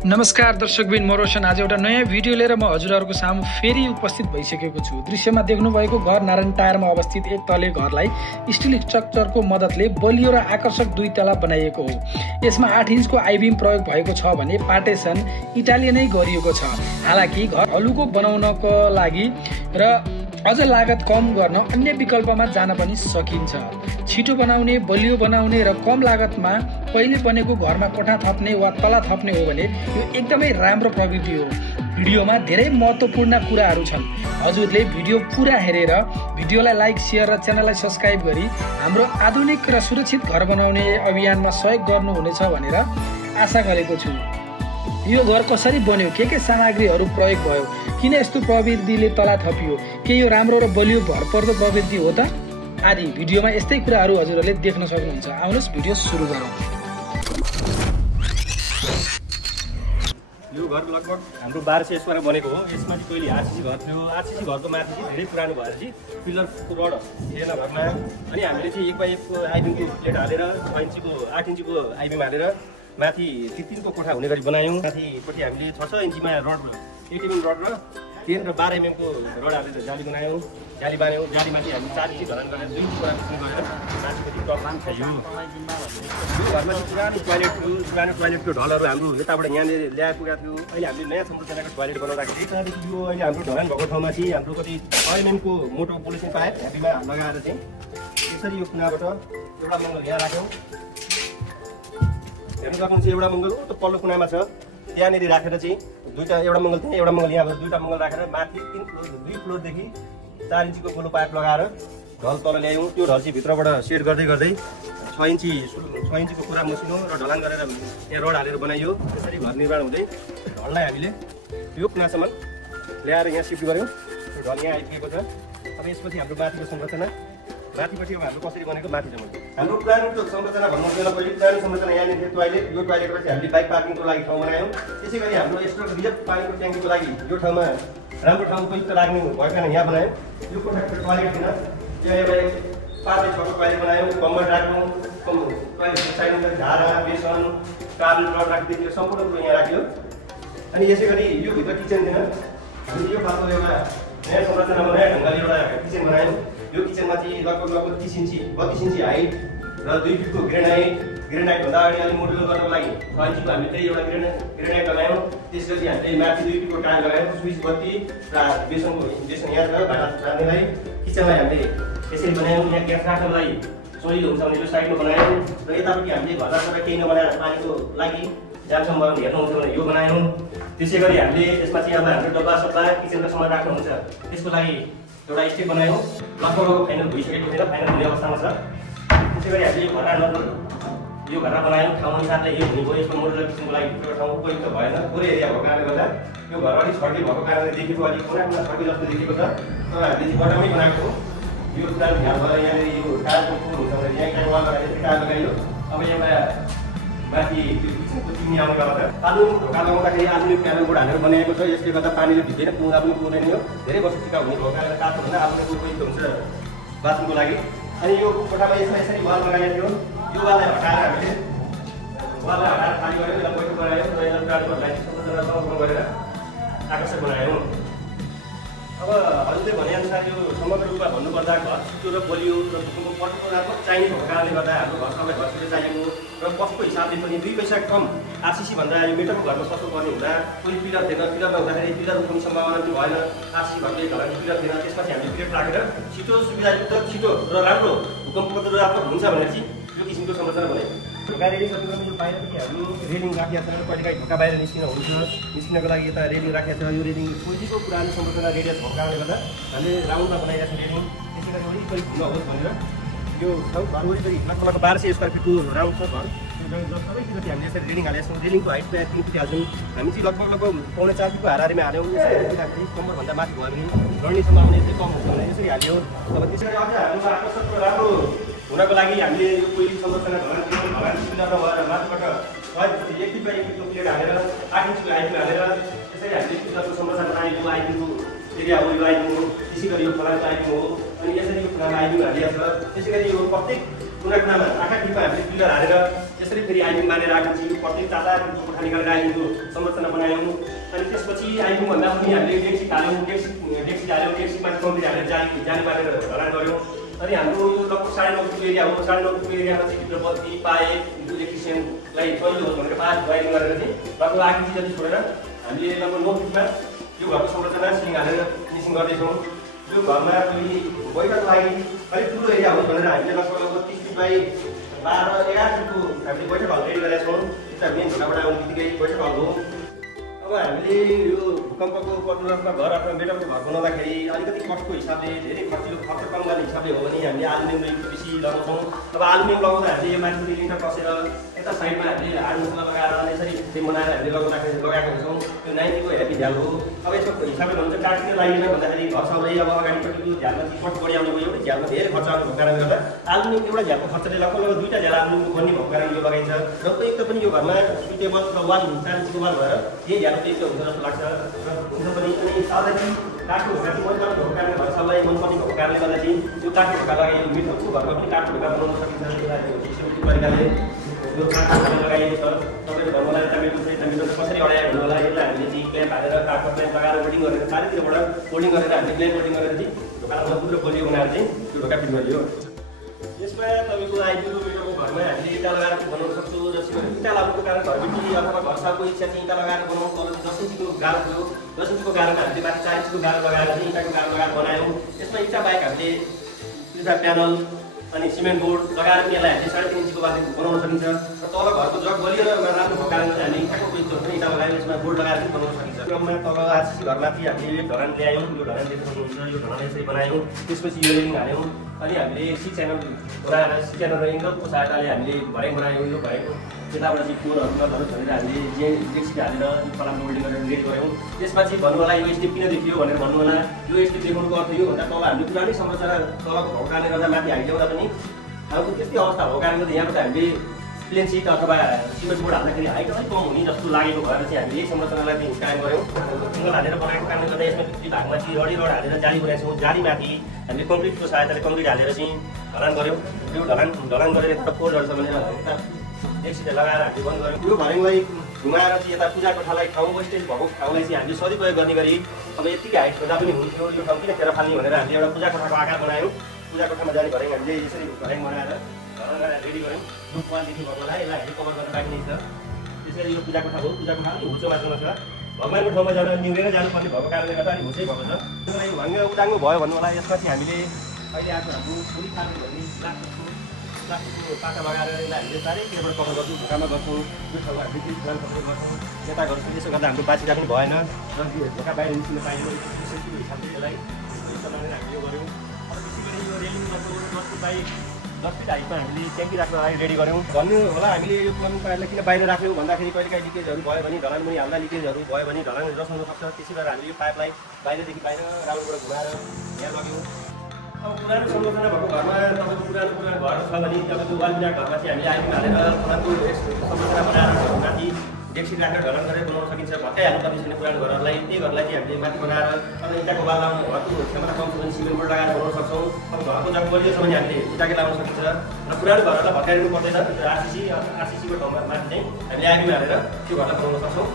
नमस्कार दर्शकबिन, म रोशन आज एउटा नयाँ भिडियो लिएर म हजुरहरूको सामु फेरि उपस्थित भइसकेको छु। दृश्यमा देख्नुभएको घर नारायण टायरमा अवस्थित एक तले घरलाई स्टिल स्ट्रक्चरको मद्दतले बलियो र आकर्षक दुई तला बनाइएको हो। यसमा 8 इन्चको आइबिम प्रयोग भएको छ भने पार्टेसन इटालियन नै गरिएको छ। हालाकि घर हलुको बनाउनको लागि र अझ लागत कम गर्न अन्य विकल्पमा जान पनि सकिन्छ। छिटो बनाउने, बलियो बनाउने र कम लागतमा पहिले बनेको घरमा कोठा थप्ने वा तला थप्ने हो भने यो एकदमै राम्रो प्रविधि हो। भिडियोमा धेरै महत्त्वपूर्ण कुराहरू छन्। हजुरले भिडियो पुरा हेरेर भिडियोलाई लाइक, शेयर र च्यानललाई सब्स्क्राइब गरी हाम्रो आधुनिक र सुरक्षित घर बनाउने अभियानमा सहयोग गर्नुहुनेछ भनेर आशा गरेको छु। यो घर कसरी बन्यो, के सामग्रीहरू प्रयोग भयो, किन यस्तो प्रविधिले तला थपियो, के यो राम्रो र बलियो भरपर्दो प्रविधि हो त आदि भिडियोमा यस्तै कुराहरू हजुरहरूले देख्न सक्नुहुन्छ। आउनुहोस् भिडियो सुरु गरौँ। यो घर लगभग हाम्रो 1200 स्क्वायर बनेको हो। यसमा चाहिँ पहिले आरसीसी घर थियो। आरसीसी घरको माथि चाहिँ धेरै पुरानो भएर चाहिँ पिलरको रड थिएन घरमा। अनि हामीले चाहिँ 1x1 को आइबिमको प्लेट हालेर 8 इन्चीको आइबिम हालेर माथि 3 कोठा हुने गरी बनायौँ। माथिपट्टि हामीले 6 इन्चीमा रड 8 mm रड र 10 र 12 mm को रड हालेर जाली बनायौँ। जाली बान्यौँ। जालीमाथि हामीले 4 इन्ची ढलान गरेर 2 कुरा गरेर माथिपट्टि टप खाइयो। यो घरमा चाहिँ पुरानो टोयलेटको ढलहरू हाम्रो यताबाट यहाँनिर ल्याएको थियो। अहिले हामीले नयाँ संरचनाको टोयलेट बनाउँदाखेरि त्यहाँदेखि यो अहिले हाम्रो ढलान भएको ठाउँमा चाहिँ हाम्रो कति 6 mm को मोटो पोलिथिन पाइप ह्यापीमा लगाएर चाहिँ यसरी यो कुनाबाट एउटा मङ्गल यहाँ राख्यौँ। हेर्नु सक्नुहुन्छ एउटा मङ्गल त पल्लो कुनामा छ। त्यहाँनिर राखेर चाहिँ एउटा मङ्गल त्यहाँ एउटा मङ्गल यहाँ 2टा मङ्गल राखेर माथि 2 फ्लोरदेखि 4 इन्चीको गोलो पाइप लगाएर ढल तल ल्यायौँ। त्यो ढल चाहिँ भित्रबाट सेट गर्दै 6 इन्चीको पुरा मसिनो र ढलान गरेर यहाँ रड हालेर बनाइयो। त्यसरी घर निर्माण हुँदै ढललाई हामीले यो कुनासम्म ल्याएर यहाँ सिफ्ट गऱ्यौँ। ढल यहाँ आइपुगेको छ। अब यसपछि हाम्रो माथिको संरचना माथिपट्टि अब हाम्रो कसरी बनेको माथिसम्म हाम्रो पुरानो संरचना भन्नु बेला पहिले पुरानो संरचना यहाँनिर थियो टोयलेट। यो टोयलेटबाट चाहिँ हामीले बाइक पार्किङको लागि ठाउँ बनायौँ। त्यसै गरी हाम्रो एक्स्ट्रा रिजर्भ पानीको ट्याङ्कीको लागि यो ठाउँमा राम्रो ठाउँ उपयुक्त लाग्ने भएको कारण यहाँ बनायौँ। यो कोठाको टोयलेट थिएन, यहाँ एउटा 5x6 को टोयलेट बनायौँ। कम्बल राख्यौँ। टोयलेटको साइडमा झारा, बेसन, काबल रड राखिदियो। यो सम्पूर्ण कुरो यहाँ राख्यो। अनि यसै गरी यो भित्र किचन थिएन, हामीले यो खालको एउटा नयाँ संरचनामा नयाँ ढङ्गले एउटा किचन बनायौँ। यो किचनमा चाहिँ लगभग 32 इन्ची हाइट र 2 फिटको ग्रेनाइटभन्दा अगाडि अलिक मोडुलर गर्नको लागि 6 इन्चीको हामीले त्यही एउटा ग्रेनाइट लगायौँ। त्यसपछि हामीले माथि 2 फिटको टाइल लगायौँ। स्विच बत्ती र बेसन यहाँ छ भाँडा राख्नेलाई। किचनलाई हामीले यसरी बनायौँ। यहाँ ग्यास राख्नको लागि सजिलो हुन्छ भने यो साइडमा बनायौँ। र यतापट्टि हामीले घर राखेर केही नबनाएर पानीको लागि जामसम्म हेर्नुहुन्छ भने यो बनायौँ। त्यसै गरी हामीले त्यसमा चाहिँ अब हाम्रो डब्बा सब्बा किचनको सामान राख्नुहुन्छ त्यसको लागि एउटा स्टेप बनायौँ। लगभग फाइनल भइसकेको थिएन, फाइनल हुने अवस्थामा छ। त्यसै गरी हामीले यो घरमा बनायौँ। ठाउँ अनुसारले यो हुने भयो। यसको मोडुलर किचनको लागि त्यो ठाउँ उपयुक्त भएन। पुरै एरिया भएको कारणले गर्दा यो घर अलिक छड्के भएको कारणले देखेको अलिक कुना छड्के जस्तो देखेको छ। तर हामीले बटमै बनाएको हो। यो पुरानो ध्यान भएर यहाँनिर यो टायरको फुल हुन्छ भने यहाँ काहीँ वाल लगाएर टायर लगाइयो। अब एउटा माथि त्यो किचनको चिम्नी आउने गर्दा आधुनिक ढोका लगाउँदाखेरि आधुनिक प्यानल बोर्ड हालेर बनाएको छ। यसले गर्दा पानीले भिजेर पुग्दा पनि पुग्दैन। यो धेरै वर्ष टिकाउ हुने भएको कारणले काठको भन्दा आधुनिक उपयुक्त हुन्छ बाथरुमको लागि। अनि यो कोठामा यसरी वाल लगाइएको थियो। यो वाललाई हटाएर हामीले खाली गरेर यसलाई बैठक बनायौँ र यसलाई प्राणीहरूलाई संरचना गरेर आकर्षक बनायौँ। अब हजुरले भनेअनुसार यो समग्र रूपमा भन्नुपर्दा घर छिटो र बलियो र भूकम्प प्रतिरोधात्मक चाहिने भएको कारणले गर्दा हाम्रो घर सबैलाई घर छिटो चाहिएको र कस्तो हिसाबले पनि 2 पैसा कम आरसीसी भन्दा यो मिटरको घरमा सस्तो गर्ने हुँदा कोही पिलर थिएन। पिलरमा हुँदाखेरि पिलर उठाउने सम्भावना पनि भएन। आरसीसी घरले घरमा पिलर थिएन। त्यसपछि हामीले प्लेट राखेर छिटो सुविधायुक्त छिटो र राम्रो भूकम्प प्रतिरोधात्मक हुन्छ भनेर चाहिँ यो किसिमको संरचना बनायौँ। ढोका रेलिङ सबै यो बाहिरपट्टि हाम्रो रेलिङ राखिएको छ। कहिलेकाहीँ ढोका बाहिर निस्किनको लागि यता रेलिङ राखेको छ। यो रेलिङ पहिलेको पुरानो संरचना रेडियस भएको कारणले गर्दा हामीले राउन्डमा बनाइरहेको छ रेलिङ। त्यसै गरी वरिपरि घुम्न होस् भनेर यो ठाउँ घर वरिपरि लगभग 1200 स्क्वायर फिटको राउन्ड छ घर। सबैतिर चाहिँ हामीले यसरी रेलिङ हालेको छौँ। रेलिङको हाइट 3 फिट हाल्छौँ। हामी चाहिँ लगभग 3.25 फिटको हाराहारीमा हाल्यौँ। यसरी कम्मरभन्दा माथि भयो भने लड्ने सम्भावना चाहिँ कम हुन्छ भने यसरी हाल्यौँ। अब त्यसै गरी अझ हाम्रो आकर्षक र राम्रो हुनको लागि हामीले यो पहिलो संरचना ढलान पिलर भएर माथिबाट 1 फिटको प्लेट हालेर 8 इन्चको आइबिम हालेर त्यसरी हामीले पिलरको संरचना बनाएको। आइबिमको एरिया हो यो आइबिम हो। त्यसै गरी यो खोलाको आइबिम हो। अनि यसरी यो खोलामा आइबिम हालिएको छ। त्यसै गरी यो प्रत्येक कुना कुनामा 8 फिटमा हामीले पिलर हालेर यसरी फेरि आइबिम मानेर राखेपछि प्रत्येक चाचा कोठा निकालेर आइबिमको संरचना बनायौँ। अनि त्यसपछि आइबिमभन्दा पनि हामीले डेक्सी हाल्यौँ, डेक्सी हाल्यौँ, डेक्सीमा कम्ती हालेर जाली पारेर ढलान गऱ्यौँ। अनि हाम्रो यो लगभग 9.5 फुटको एरिया हो। 9.5 फुटको एरियामा चाहिँ भित्र बत्ती पाइप इलेक्ट्रिसियनलाई पहिलो होस् भनेर पास वायरिङ गरेर चाहिँ लगभग आकृति जति छोडेर हामीले लगभग 9 फुटमा यो घरको संरचना सिलिङ हालेर फिनिसिङ गर्दैछौँ। यो घरमा पनि बैठक लागि अलिक ठुलो एरिया होस् भनेर हामीले लगभग 30 फिट बाई 12-11 फिटको हामीले बैठक हल रेडी गरेका छौँ। यसमा मेन ढोकाबाट आउने बित्तिकै बैठक हल हो। अब हामीले यो भूकम्पको प्रतिरोधकमा घर अथवा मेटलको घर बनाउँदाखेरि अलिकति कस्टको हिसाबले धेरै खर्च कम गर्ने हिसाबले हो भने हामीले एल्युमिनियम बेसी लगाउँछौँ। अब एल्युमिनियम लगाउँदा हामीले यो माथि लिन्टर कसेर यता साइडमा हामीले हार्ड मसला लगाएर यसरी फ्रेम बनाएर हामीले लगाएको हुन्छौँ। त्यो 90 को हेभी झ्याल हो। अब यसको हिसाबले भन्नु चाहिँ काठले लाग्दैन भन्दाखेरि घर सबै अब अगाडिपट्टिको झ्यालमा कस्ट बढी आउने भयो। एउटै झ्यालमा धेरै खर्च आउने भएको कारणले गर्दा एल्युमिनियम एउटा झ्यालको खर्चले लगभग 2टा झ्याल एल्युमिनियमको बन्ने भएको कारणले यो लगाइन्छ। र उपयुक्त पनि यो घरमा सुटेबल र वाल 4 इन्चको वाल भएर यही झ्याल उपयुक्त हुन्छ जस्तो लाग्छ। हुन्छ पनि अनि साथै काठको ढोका चाहिँ मन पर्ने भएको कारणले घर सबैलाई मनपर्ने भएको कारणले गर्दा चाहिँ यो काठको ढोका लगाइयो मिठो हुन्छ। घरमा पनि काठको ढोका बनाउन सकिन्छ। त्यो तरिकाले यो काठको ढोका लगाइएको छ। तपाईँको घरमा टमेटो कसरी अडायो भन्नु होला। यसलाई हामीले चाहिँ क्ल्याम्प हालेर काठको क्ल्याम्प लगाएर वेल्डिङ गरेर चारैतिरबाट वेल्डिङ गरेर हामीले क्ल्याम्प वेल्डिङ गरेर चाहिँ ढोकालाई मजबुत र बलियो बनाएर चाहिँ त्यो ढोका फिट गरियो। यसमा तपाईँको आइबिमको घरमा हामीले इँटा लगाएर बनाउन सक्छौँ। र इँटा लगाउनुको कारण घरभित्री अथवा घर सालको इच्छा चाहिँ इँटा लगाएर बनाउनु तल 10 इन्चको गाह्रो थियो। 10 इन्चको गाह्रोमा हामीले माथि 4 इन्चको गाह्रो लगाएर चाहिँ इँटाको गाह्रो लगाएर बनायौँ। यसमा इँटा बाहेक हामीले पिल्टा प्यानल अनि सिमेन्ट बोर्ड लगाएर पनि यसलाई हामीले 3.5 इन्चको बाटो बनाउन सकिन्छ। र तल घरको जग बलियो र राम्रो भएको कारणले चाहिँ हामी इँटाको उपयोग पनि इँटा लगाएर यसमा बोर्ड लगाएर पनि बनाउन सकिन्छ। क्रममा तल आरसीसी घरमाथि हामीले यो ढलान ल्यायौँ। यो ढलान देख्न सक्नुहुन्छ। यो ढलान यसरी बनायौँ। त्यसपछि यो रेलिङ हाल्यौँ। अनि हामीले सी च्यानल बनाएर सी च्यानल र एङ्गलको सहायताले हामीले भर्याङ बनायौँ। यो भर्याङको यताबाट चाहिँ कोरहरू भनेर हामीले डेक्सी हालेर फलामको वेल्डिङ गरेर रेडी गऱ्यौँ। त्यसपछि भन्नु होला यो स्टेप किन देखियो भनेर भन्नु होला। यो स्टेप देखाउनुको अर्थ यो भन्दा तल हामीले पुरानै संरचना तलको भौकाले गर्दा माथि हाइट ल्याउँदा पनि हाम्रो त्यस्तै अवस्था भएको कारणले गर्दा यहाँबाट हामीले प्लेन सिट अथवा सिमेन्ट बोर्ड हाल्दाखेरि हाइट अलिक कम हुने जस्तो लागेको भएर चाहिँ हामीले यही संरचनालाई चाहिँ कायम गऱ्यौँ। सिङ्गल हालेर बनाएको कारणले गर्दा यसमा भित्री भागमा चाहिँ रड हालेर जाली बनाएको छौँ। जालीमाथि हामीले कङ्क्रिटको सहायताले कङ्क्रिट हालेर चाहिँ ढलान गऱ्यौँ। यो ढलान गरेर यता फोहोरहरू छ भनेर यता डेक्सीले लगाएर हामीले बन्द गऱ्यौँ। यो भर्याङलाई घुमाएर चाहिँ यता पूजा कोठालाई ठाउँ वेस्टेज भएको ठाउँलाई चाहिँ हामीले सदुपयोग गर्ने गरी अब यतिकै हाइट खोज्दा पनि हुन्थ्यो। यो ठाउँ किन खेर फाल्ने भनेर हामीले एउटा पूजा कोठाको आकार बनायौँ। पूजा कोठामा जाने भर्याङ हामीले यसरी भर्याङ बनाएर ढलान गरेर रेडी गऱ्यौँ। यो वालदेखि भर्नुलाई यसलाई हामीले कभर गरेर राख्ने छ। त्यसरी यो पूजा कोठा हो। पूजा कोठा अलिक होचो मात्रमा छ। भगवान्को ठाउँमा जान निहुरेर जानुपर्ने भएको कारणले गर्दा अलिक होचै भएको छ। त्यसलाई भङ्ग उदाङ्गो भयो भन्नु होला। यसमा चाहिँ हामीले अहिले आज हाम्रो फुली खानु भन्ने प्लास्टिकको पाटा लगाएर यसलाई हामीले चारैतिरबाट कभर गर्छौँ। ढोकामा गर्छौँ। यो ठाउँमा हामीले त्यो ढलान कभर गर्छौँ। यता गर्छौँ। त्यसो गर्दा हाम्रो बाँचिँदा पनि भएन र ढोका बाहिर निस्किन पाइएन। सेफ्टीको हिसाबले यसलाई हामीले यो गऱ्यौँ। अब त्यसै गरी यो रेलिङ गर्छौँ। 10 फिट बाई 10 फिट हाइटमा हामीले ट्याङ्की राख्नको लागि रेडी गऱ्यौँ। भन्नु होला हामीले यो प्लम्बिङ पाइपलाई किन बाहिर राख्यौँ भन्दाखेरि कहिलेकाहीँ लिकेजहरू भयो भने ढलान पनि हाल्दा लिकेजहरू भयो भने ढलान रसाउन सक्छ। त्यसै गरेर हामीले यो पाइपलाई बाहिरदेखि बाहिर राउन्डबाट घुमाएर यहाँ लग्यौँ। अब पुरानो संरचना भएको घरमा तपाईँको पुरानो घर छ भने तपाईँको वालमिना घरमा चाहिँ हामीले आइबिम हालेर फलामको संरचना बनाएर माथि डेक्सी राखेर ढलान गरेर बनाउन सकिन्छ। भत्काइहाल्नु पर्ने छैन पुरानो घरहरूलाई। त्यही घरलाई चाहिँ हामीले माथि बनाएर अब इँटाको वाल लाउनु घरको क्षमता कम छ भने सिमेन्ट बोर्ड लगाएर बनाउन सक्छौँ। अब घरको जग बलियो छ भने हामीले इँटाकै लाउन सकिन्छ। र पुरानो घरहरूलाई भत्काइदिनु पर्दैन। आरसीसीको ठाउँमा माथि चाहिँ हामीले आइबिम हालेर त्यो घरलाई बनाउन सक्छौँ।